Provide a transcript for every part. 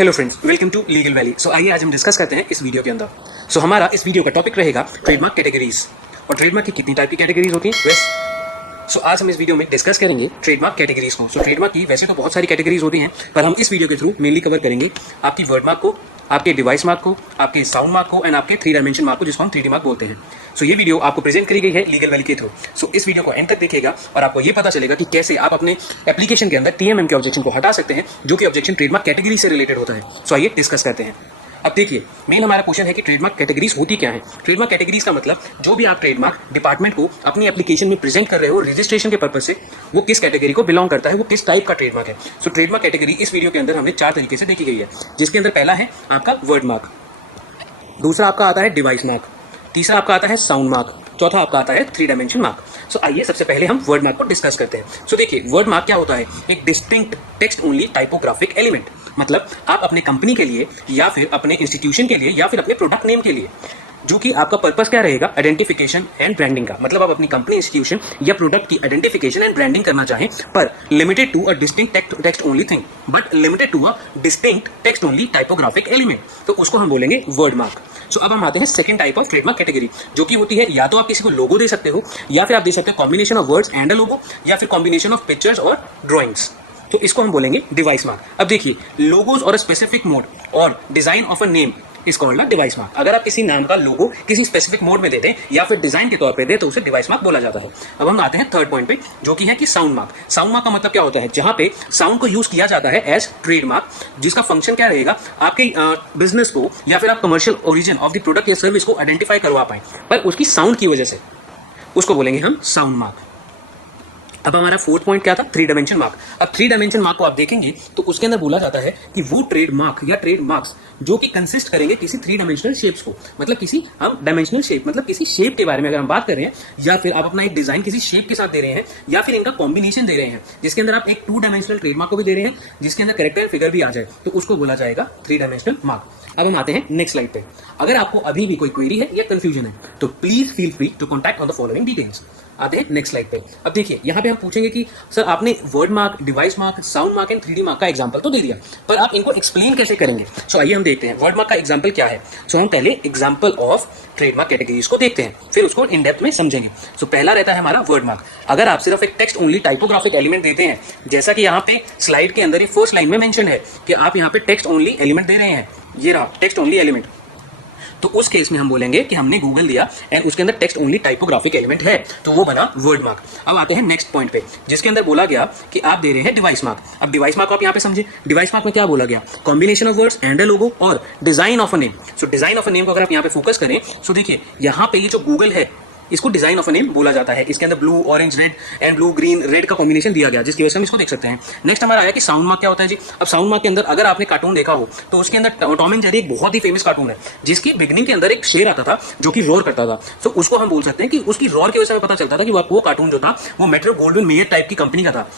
Hello friends, welcome to legal valley. So आइए आज हम डिस्कस करते हैं इस वीडियो के अंदर। हमारा इस वीडियो का टॉपिक रहेगा ट्रेडमार्क कैटेगरीज। और ट्रेडमार्क की कितनी टाइप की कैटेगरीज होती हैं आज हम इस वीडियो में डिस्कस करेंगे ट्रेडमार्क कैटेगरीज को। ट्रेडमार्क की वैसे तो बहुत सारी कैटेगरीज होती हैं, पर हम इस वीडियो के थ्रू मेनली कवर करेंगे आपकी वर्ड मार्क को, आपके डिवाइस मार्क को, आपके साउंड मार्क को एंड आपके 3 डायमेंशन मार्क को, जिसको हम 3D मार्क बोलते हैं। ये वीडियो आपको प्रेजेंट करी गई है लीगल वैली के थ्रू। इस वीडियो को एंड तक देखिएगा और आपको ये पता चलेगा कि कैसे आप अपने एप्लीकेशन के अंदर TMM के ऑब्जेक्शन को हटा सकते हैं, जो कि ऑब्जेक्शन ट्रेडमार्क कैटेगरी से रिलेटेड होता है। आइए डिस्कस करते हैं। अब देखिए, मेन हमारा क्वेश्चन है कि ट्रेडमार्क कैटेगरीज होती क्या है। ट्रेडमार्क कैटेगरीज का मतलब जो भी आप ट्रेडमार्क डिपार्टमेंट को अपनी एप्लीकेशन में प्रेजेंट कर रहे हो रजिस्ट्रेशन के पर्पज से, वो किस कैटेगरी को बिलोंग करता है, वो किस टाइप का ट्रेडमार्क है। ट्रेडमार्क कैटेगरी इस वीडियो के अंदर हमने 4 तरीके से देखी गई है, जिसके अंदर पहला है आपका वर्ड मार्क, दूसरा आपका आता है डिवाइस मार्क, तीसरा आपका आता है साउंड मार्क, चौथा आपका आता है 3 डायमेंशन मार्क। आइए सबसे पहले हम वर्ड मार्क को डिस्कस करते हैं। देखिए, वर्ड मार्क क्या होता है? एक distinct text only typographic element. मतलब आप अपने कंपनी के लिए या फिर अपने इंस्टीट्यूशन के लिए या फिर अपने प्रोडक्ट नेम के लिए, जो कि आपका पर्पस क्या रहेगा, आइडेंटिफिकेशन एंड ब्रांडिंग का। मतलब आप अपनी कंपनी, इंस्टीट्यूशन या प्रोडक्ट की आइडेंटिफिकेशन एंड ब्रांडिंग करना चाहें, पर limited to a distinct text only thing, but limited to a distinct text only typographic element, तो उसको हम बोलेंगे वर्ड मार्क। अब हम आते हैं second type of trademark category, जो कि होती है या तो आप किसी को लोगो दे सकते हो, या फिर आप दे सकते हो combination of words and a logo, या फिर कॉम्बिनेशन ऑफ पिक्चर्स और ड्राइंग्स, तो इसको हम बोलेंगे डिवाइस मार्क। अब देखिए, लोगोज और स्पेसिफिक मोड और design of a name is called device mark. अगर आप किसी नाम का लोगो किसी स्पेसिफिक मोड में दे दें या फिर डिजाइन के तौर पे दें, तो उसे डिवाइस मार्क बोला जाता है। अब हम आते हैं थर्ड पॉइंट पे, जो कि है कि साउंड मार्क। साउंड मार्क का मतलब क्या होता है? जहां पे साउंड को यूज किया जाता है एज ट्रेडमार्क, जिसका फंक्शन क्या रहेगा, आपके बिजनेस को या फिर आप commercial origin of the product या सर्विस को आइडेंटिफाई करवा पाए, पर उसकी साउंड की वजह से, उसको बोलेंगे हम साउंड मार्क। अब हमारा फोर्थ पॉइंट क्या था? 3 डायमेंशन मार्क। अब 3 डायमेंशन मार्क को आप देखेंगे तो उसके अंदर बोला जाता है कि वो ट्रेडमार्क या ट्रेडमार्क्स जो कि कंसिस्ट करेंगे किसी 3 डायमेंशनल शेप्स को, मतलब किसी हम डायमेंशनल शेप, मतलब किसी शेप के बारे में अगर हम बात कर रहे हैं, या फिर आप अपना एक डिजाइन किसी शेप के साथ दे रहे हैं, या फिर इनका कॉम्बिनेशन दे रहे हैं, जिसके अंदर आप एक 2 डायमेंशनल ट्रेडमार्क को भी दे रहे हैं, जिसके अंदर कैरेक्टर फिगर भी आ जाए, तो उसको बोला जाएगा 3 डायमेंशनल मार्क। अब हम आते हैं नेक्स्ट स्लाइड पे। अगर आपको अभी भी कोई क्वेरी है या कंफ्यूजन है, तो please feel free to contact on the following details. आते हैं नेक्स्ट स्लाइड पे। अब देखिए, यहाँ पे हम पूछेंगे कि सर आपने word mark, device mark, sound mark and 3D mark का एग्जांपल तो दे दिया, पर आप इनको एक्सप्लेन कैसे करेंगे? आइए हम देखते हैं वर्ड मार्क का एग्जांपल क्या है। हम पहले एग्जांपल ऑफ ट्रेडमार्क कैटेगरीज को देखते हैं, फिर उसको इन डेप्थ में समझेंगे। पहला रहता है हमारा वर्ड मार्क। अगर आप सिर्फ एक टेक्स्ट ओनली टाइपोग्राफिक एलिमेंट देते हैं, जैसा कि यहाँ पे स्लाइड के अंदर फर्स्ट लाइन में मेंशन है कि आप यहाँ पे टेक्स्ट ओनली एलिमेंट दे रहे हैं, ये रहा टेक्स्ट ओनली एलिमेंट, तो उस केस में हम बोलेंगे कि हमने गूगल दिया एंड उसके अंदर टेक्स्ट ओनली टाइपोग्राफिक एलिमेंट है, तो वो बना वर्ड मार्क। अब आते हैं नेक्स्ट पॉइंट पे, जिसके अंदर बोला गया कि आप दे रहे हैं डिवाइस मार्क। अब डिवाइस मार्क आप यहाँ पे समझे, डिवाइस मार्क में क्या बोला गया? Combination of words and a logo और design of a name. Design of a name को अगर आप यहाँ पे फोकस करें, देखिए यहाँ पे ये जो गूगल है, इसको डिजाइन ऑफ अ नेम बोला जाता है। इसके अंदर blue, orange, red and blue, green, red का कॉम्बिनेशन दिया गया, जिसकी वजह से हम इसको देख सकते हैं। नेक्स्ट हमारा आया कि साउंड मार्क क्या होता है जी। अब साउंड मार्क के अंदर अगर आपने कार्टून देखा हो, तो उसके अंदर टॉम एंड जेरी एक बहुत ही फेमस कार्टून है, जिसकी बिगनिंग के अंदर एक शेर आता था जो कि रोर करता था। उसको हम बोल सकते हैं कि उसकी रोर की वजह से हमें पता चलता था कि वो कार्टून जो था वो मेट्रो गोल्डन मेयर टाइप की कंपनी का था।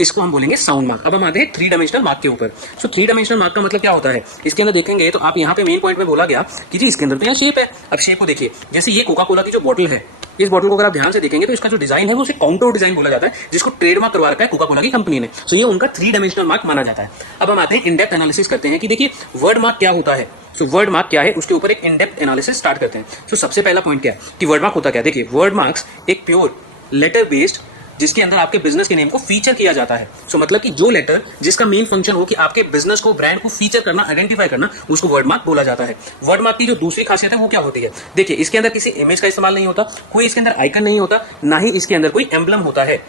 इसको हम बोलेंगे साउंड मार्क। अब हम आते हैं 3 डायमेंशनल मार्क के ऊपर। 3 डायमेंशनल मार्क का मतलब क्या होता है? इसके अंदर देखेंगे तो आप यहाँ पे मेन पॉइंट में बोला गया कि जी इसके अंदर तो यहाँ शेप है। अब शेप को देखिए, जैसे ये कोका कोला की जो बॉटल है, इस बॉटल को अगर आप ध्यान से देखेंगे तो इसका जो डिजाइन है वो उसे काउंटर डिजाइन बोला जाता है, जिसको ट्रेडमार्क करवा रखा है कोका कोला की कंपनी ने। ये उनका 3 डायमेंशनल मार्क माना जाता है। अब हम आते हैं इन डेप्थ एनालिसिस करते हैं कि देखिए वर्ड मार्क क्या होता है। वर्ड मार्क क्या है, उसके ऊपर एक इन डेप्थ एनालिसिस स्टार्ट करते हैं। सबसे पहला पॉइंट क्या है कि वर्ड मार्क होता क्या है? देखिए, वर्ड मार्क्स एक प्योर लेटर बेस्ड, जिसके अंदर आपके बिजनेस के नेम को फीचर किया जाता है। मतलब कि जो लेटर जिसका मेन फंक्शन हो कि आपके बिजनेस को, ब्रांड को फीचर करना, आइडेंटिफाई करना, उसको वर्ड मार्क बोला जाता है। वर्ड मार्क की जो दूसरी खासियत है वो क्या होती है? देखिए, इसके अंदर किसी इमेज का इस्तेमाल नहीं होता, कोई इसके अंदर आइकन नहीं होता, ना ही इसके अंदर कोई एम्बलम होता है।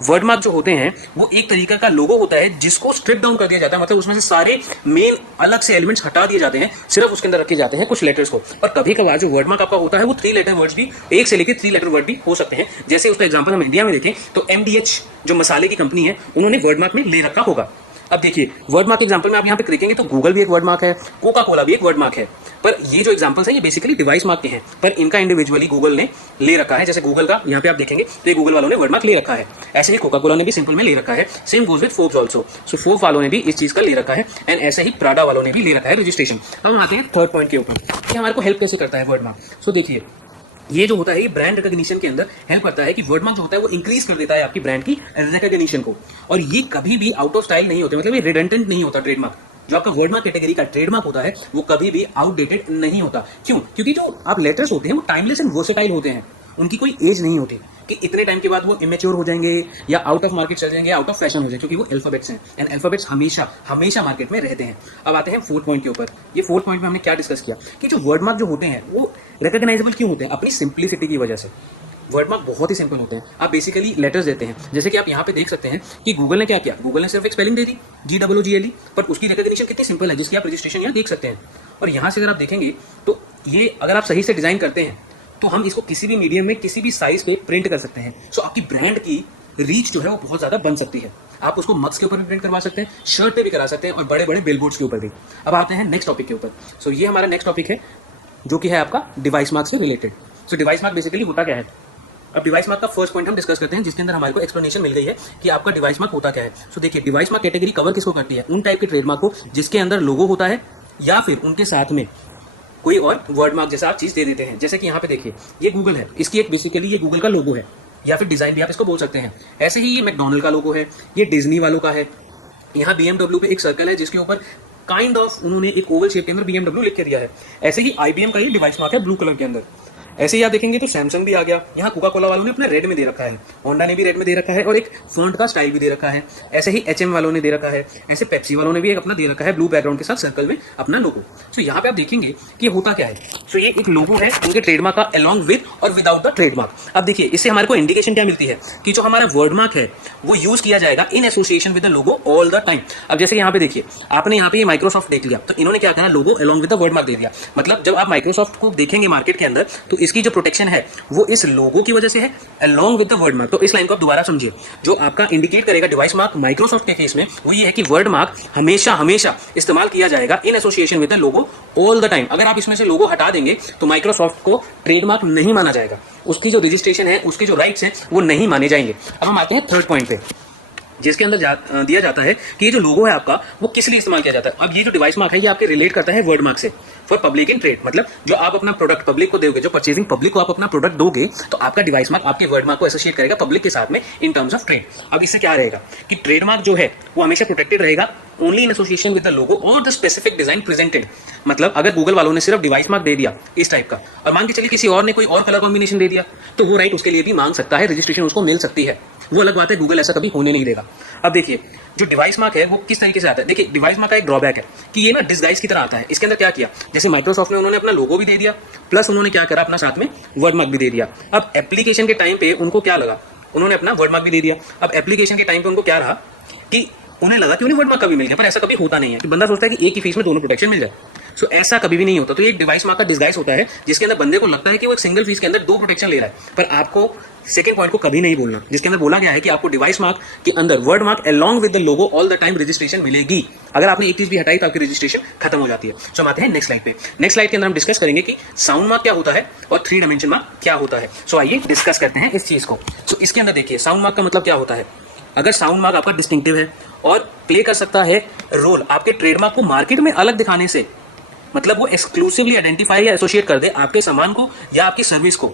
वर्ड मार्क जो होते हैं वो एक तरीका का लोगो होता है, जिसको स्ट्रिप डाउन कर दिया जाता है। मतलब उसमें से सारे मेन अलग से एलिमेंट्स हटा दिए जाते हैं, सिर्फ उसके अंदर रखे जाते हैं कुछ लेटर्स को। और कभी कभार जो वर्ड मार्क आपका होता है वो 3 लेटर वर्ड्स भी, 1 से लेकर 3 लेटर वर्ड भी हो सकते हैं। जैसे उसका एग्जांपल हम इंडिया में देखें तो MDH जो मसाले की कंपनी है, उन्होंने वर्ड मार्क में ले रखा होगा। अब देखिए, वर्ड मार्क एग्जांपल में आप यहाँ पे देखेंगे तो गूगल भी एक वर्ड मार्क है, कोका कोला भी एक वर्ड मार्क है, पर ये जो एग्जांपल्स हैं ये बेसिकली डिवाइस मार्क के हैं, पर इनका इंडिविजुअली गूगल ने ले रखा है। जैसे गूगल का यहाँ पे आप देखेंगे तो ये गूगल वालों ने वर्ड मार्क ले रखा है, ऐसे ही कोका कोला ने भी सिंपल में ले रखा है। Same goes with Forbes also. Forbes वालों ने भी इस चीज का ले रखा है, एंड ऐसे ही प्राडा वालों ने भी ले रखा है रजिस्ट्रेशन। अब हम आते हैं थर्ड पॉइंट के ऊपर, ये हमारे को हेल्प कैसे करता है वर्ड मार्क। देखिए, ये जो होता है ये ब्रांड रिकॉग्निशन के अंदर हेल्प करता है कि वर्ड मार्क जो होता है वो इंक्रीज कर देता है आपकी ब्रांड की रिकॉग्निशन को। और ये कभी भी आउट ऑफ स्टाइल नहीं होते, मतलब ये रिडंडेंट नहीं होता ट्रेडमार्क। जो आपका वर्ड मार्क कैटेगरी का ट्रेडमार्क होता है वो कभी भी आउटडेटेड नहीं होता। क्यों? क्योंकि जो आप लेटर्स होते हैं वो टाइमलेस एंड वर्सेटाइल होते हैं, उनकी कोई एज नहीं होती कि इतने टाइम के बाद वो इमेच्योर हो जाएंगे या आउट ऑफ मार्केट चल जाएंगे, आउट ऑफ फैशन हो जाएंगे, क्योंकि वो अल्फाबेट्स हैं एंड अल्फाबेट्स हमेशा हमेशा मार्केट में रहते हैं। अब आते हैं फोर्थ पॉइंट के ऊपर। ये फोर्थ पॉइंट में हमने क्या डिस्कस किया कि जो वर्ड मार्क जो होते हैं वो रिकॉग्नाइजेबल क्यों होते हैं? अपनी सिंप्लिसिटी की वजह से। वर्ड मार्क बहुत ही सिंपल होते हैं। आप बेसिकली लेटर्स देते हैं, जैसे कि आप यहाँ पे देख सकते हैं कि गूगल ने क्या किया, गूगल ने सिर्फ एक स्पेलिंग दे दी GOOGLE, पर उसकी रिकॉग्निशन कितनी सिंपल है, जिसकी आप रजिस्ट्रेशन यहाँ देख सकते हैं। और यहाँ से अगर आप देखेंगे तो ये अगर आप सही से डिजाइन करते हैं तो हम इसको किसी भी मीडियम में किसी भी साइज पे प्रिंट कर सकते हैं। सो आपकी ब्रांड की रीच जो है वो बहुत ज्यादा बन सकती है। आप उसको मग्स के ऊपर भी प्रिंट करवा सकते हैं, शर्ट पे भी करा सकते हैं और बड़े बड़े बिलबोर्ड्स के ऊपर भी। अब आते हैं नेक्स्ट टॉपिक के ऊपर। सो ये हमारा नेक्स्ट टॉपिक है जो कि है आपका डिवाइस मार्क से रिलेटेड। सो डिवाइस मार्क बेसिकली होता क्या है? अब डिवाइस मार्क का फर्स्ट पॉइंट हम डिस्कस करते हैं, जिसके अंदर हमारे को एक्सप्लेनेशन मिल गई है कि आपका डिवाइस मार्क होता क्या है। सो देखिए, डिवाइस मार्क कैटेगरी कवर किसको करती है? उन टाइप के ट्रेडमार्क को जिसके अंदर लोगो होता है या फिर उनके साथ में कोई और वर्ड मार्क जैसा आप चीज दे देते हैं। जैसे कि यहाँ पे देखिए, ये गूगल है, इसकी एक बेसिकली ये गूगल का लोगो है या फिर डिजाइन भी आप इसको बोल सकते हैं। ऐसे ही ये मैकडोनल्ड का लोगो है, ये डिज्नी वालों का है। यहाँ BMW पे एक सर्कल है जिसके ऊपर काइंड ऑफ उन्होंने एक ओवल शेप के अंदर BMW लिख के दिया है। ऐसे ही IBM का ये डिवाइस मार्क है ब्लू कलर के अंदर। ऐसे ही आप देखेंगे तो सैमसंग भी आ गया। यहाँ कोका कोला वालों ने अपना रेड में दे रखा है, होंडा ने भी रेड में दे रखा है और एक फॉन्ट का स्टाइल भी दे रखा है। ऐसे ही HM वालों ने दे रखा है, ऐसे पेप्सी वालों ने भी एक अपना दे रखा है ब्लू बैकग्राउंड के साथ सर्कल में अपना लोगो। सो यहाँ पे आप देखेंगे कि होता क्या है। सो ये एक लोगो है उनके ट्रेडमार्क का अलॉन्ग विद और विदाउट द ट्रेडमार्क। अब देखिए, इससे हमारे को इंडिकेशन क्या मिलती है कि जो हमारा वर्ड मार्क है वो यूज किया जाएगा in association with the logo all the time. अब जैसे यहाँ पे देखिए, आपने यहाँ पे ये माइक्रोसॉफ्ट देख लिया तो इन्होंने क्या कहा, logo along with the word mark दे दिया। मतलब जब आप माइक्रोसॉफ्ट को देखेंगे मार्केट के अंदर तो इसकी जो प्रोटेक्शन है वो इस लोगो की वजह से है along with the word mark। तो इस लाइन को आप दोबारा समझिए, जो आपका इंडिकेट करेगा डिवाइस मार्क माइक्रोसॉफ्ट के केस में वो ये है कि वर्ड मार्क हमेशा हमेशा इस्तेमाल किया जाएगा in association with the logo all the time. अगर आप इसमें से लोगो हटा देंगे तो माइक्रोसॉफ्ट को ट्रेडमार्क नहीं माना जाएगा, उसकी जो रजिस्ट्रेशन है, उसके जो राइट्स हैं वो नहीं माने जाएंगे। अब हम आते हैं थर्ड पॉइंट पे, जिसके अंदर दिया जाता है कि ये जो लोगो है आपका वो किस लिए इस्तेमाल किया जाता है। अब ये जो डिवाइस मार्क है ये आपके रिलेट करता है वर्ड मार्क से फॉर पब्लिक इन ट्रेड। मतलब जो आप अपना प्रोडक्ट पब्लिक को दोगे, जो परचेजिंग पब्लिक को आप अपना प्रोडक्ट दोगे तो आपका डिवाइस मार्क आपके वर्ड मार्क को एसोसिएट करेगा पब्लिक के साथ में इन टर्म्स ऑफ ट्रेड। अब इससे क्या रहेगा कि ट्रेडमार्क जो है वो हमेशा प्रोटेक्टेड रहेगा only in association with the logo और द स्पेसिफिक डिजाइन प्रेजेंटेड। मतलब अगर गूगल वालों ने सिर्फ डिवाइस मार्क दे दिया इस टाइप का और मान के चलिए किसी और ने कोई और कलर कॉम्बिनेशन दे दिया तो वो राइट उसके लिए भी मांग सकता है, रजिस्ट्रेशन उसको मिल सकती है, वो अलग बात है। गूगल ऐसा कभी होने नहीं देगा। अब देखिए, जो डिवाइस मार्क है वो किस तरीके से आता है। देखिए, डिवाइस मार्क का एक ड्रॉबैक है कि ये ना डिस्गाइज की तरह आता है। इसके अंदर क्या किया, जैसे माइक्रोसॉफ्ट ने उन्होंने अपना लोगो भी दे दिया प्लस उन्होंने क्या करा, अपना साथ में वर्ड मार्क भी दे दिया। अब एप्लीकेशन के टाइम पे उनको क्या लगा, उन्होंने अपना वर्ड मार्क भी दे दिया। अब एप्लीकेशन के टाइम पे उनको क्या रहा कि उन्हें लगा कि उन्हें वर्ड मार्क का भी मिल गया, पर ऐसा कभी होता नहीं है कि बंदा सोचता है कि एक ही फीस में दोनों प्रोटेक्शन मिल जाए। सो ऐसा कभी भी नहीं होता। तो ये एक डिवाइस मार्क का डिस्गाइज होता है जिसके अंदर बंदे को लगता है कि वो एक सिंगल फीस के अंदर दो प्रोटेक्शन ले रहा है, पर आपको सेकंड पॉइंट को कभी नहीं बोलना, जिसके अंदर बोला गया है कि आपको डिवाइस मार्क के अंदर word mark along with the logo all the time registration मिलेगी। अगर आपने एक चीज भी हटाई तो आपकी रजिस्ट्रेशन खत्म हो जाती है। सो हम आते हैं नेक्स्ट स्लाइड पे। नेक्स्ट स्लाइड के अंदर हम डिस्कस करेंगे कि साउंड मार्क क्या होता है और 3 डायमेंशन मार्क क्या होता है। सो आइए डिस्कस करते हैं इस चीज को। सो इसके अंदर देखिए, साउंड मार्क का मतलब क्या होता है। अगर साउंड मार्क आपका डिस्टिंक्टिव है और प्ले कर सकता है रोल आपके ट्रेडमार्क को मार्केट में अलग दिखाने से, मतलब वो एक्सक्लूसिवली आइडेंटिफाई या एसोसिएट कर दे आपके सामान को या आपकी सर्विस को,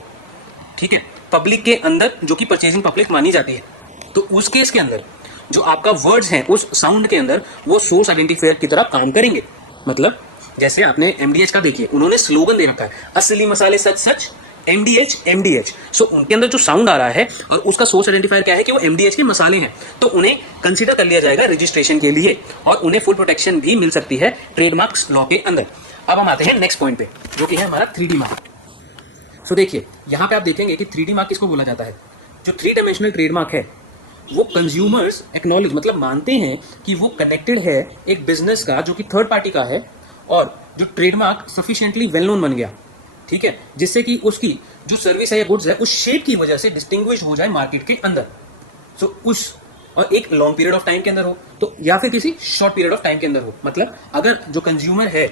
ठीक है, पब्लिक के अंदर जो कि परचेजिंग पब्लिक मानी जाती है, तो उस केस के अंदर जो आपका वर्ड्स हैं उस साउंड के अंदर वो सोर्स आइडेंटिफायर की तरह काम करेंगे। मतलब जैसे आपने MDH का देखिए, उन्होंने स्लोगन दे रखा है, असली मसाले सच सच MDH। सो उनके अंदर जो साउंड आ रहा है और उसका सोर्स आइडेंटिफायर क्या है कि वो MDH के मसाले हैं, तो उन्हें कंसीडर कर लिया जाएगा रजिस्ट्रेशन के लिए और उन्हें फुल प्रोटेक्शन भी मिल सकती है ट्रेडमार्क्स लॉ के अंदर। अब हम आते हैं नेक्स्ट पॉइंट पे, जो कि है हमारा 3D मार्क। सो देखिए, यहाँ पे आप देखेंगे कि 3D मार्क किसको बोला जाता है। जो 3 डायमेंशनल ट्रेडमार्क है वो कंज्यूमर्स एक्नॉलेज, मतलब मानते हैं कि वो कनेक्टेड है एक बिजनेस का जो कि थर्ड पार्टी का है, और जो ट्रेडमार्क सफिशिएंटली वेल नोन बन गया, ठीक है, जिससे कि उसकी जो सर्विस है या गुड्स है उस शेप की वजह से डिस्टिंग्विश हो जाए मार्केट के अंदर। सो उस और एक लॉन्ग पीरियड ऑफ टाइम के अंदर हो तो या फिर किसी शॉर्ट पीरियड ऑफ टाइम के अंदर हो। मतलब अगर जो कंज्यूमर है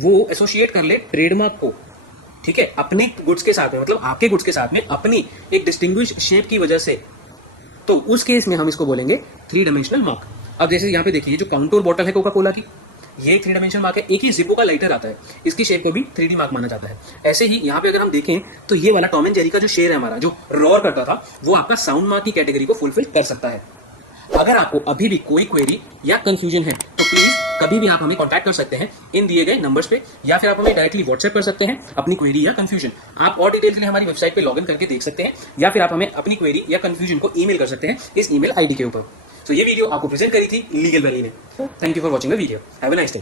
वो एसोसिएट कर ले ट्रेडमार्क को, ठीक है, अपने गुड्स के साथ में, मतलब आपके गुड्स के साथ में अपनी एक डिस्टिंग्विश शेप की वजह से, तो उस केस में हम इसको बोलेंगे 3 डायमेंशनल मार्क। अब जैसे यहाँ पे देखिए, जो काउंटर बॉटल है कोका कोला की, ये 3 डायमेंशनल मार्क है। एक ही जिप्पो का लाइटर आता है, इसकी शेप को भी 3D मार्क माना जाता है। ऐसे ही यहाँ पे अगर हम देखें तो ये वाला टॉम एंड जेरी का जो शेर है हमारा, जो रॉर करता था, वो आपका साउंड मार्क की कैटेगरी को फुलफिल कर सकता है। अगर आपको अभी भी कोई क्वेरी या कंफ्यूजन है तो प्लीज कभी भी आप हमें कांटेक्ट कर सकते हैं इन दिए गए नंबर्स पे, या फिर आप हमें डायरेक्टली व्हाट्सएप कर सकते हैं अपनी क्वेरी या कंफ्यूजन। आप और डिटेल के लिए हमारी वेबसाइट पे लॉगिन करके देख सकते हैं, या फिर आप हमें अपनी क्वेरी या कंफ्यूजन को ईमेल कर सकते हैं इस ईमेल आईडी के ऊपर। तो ये वीडियो आपको प्रेजेंट करी थी लीगल वैली ने। Thank you for watching the video. Have a nice day.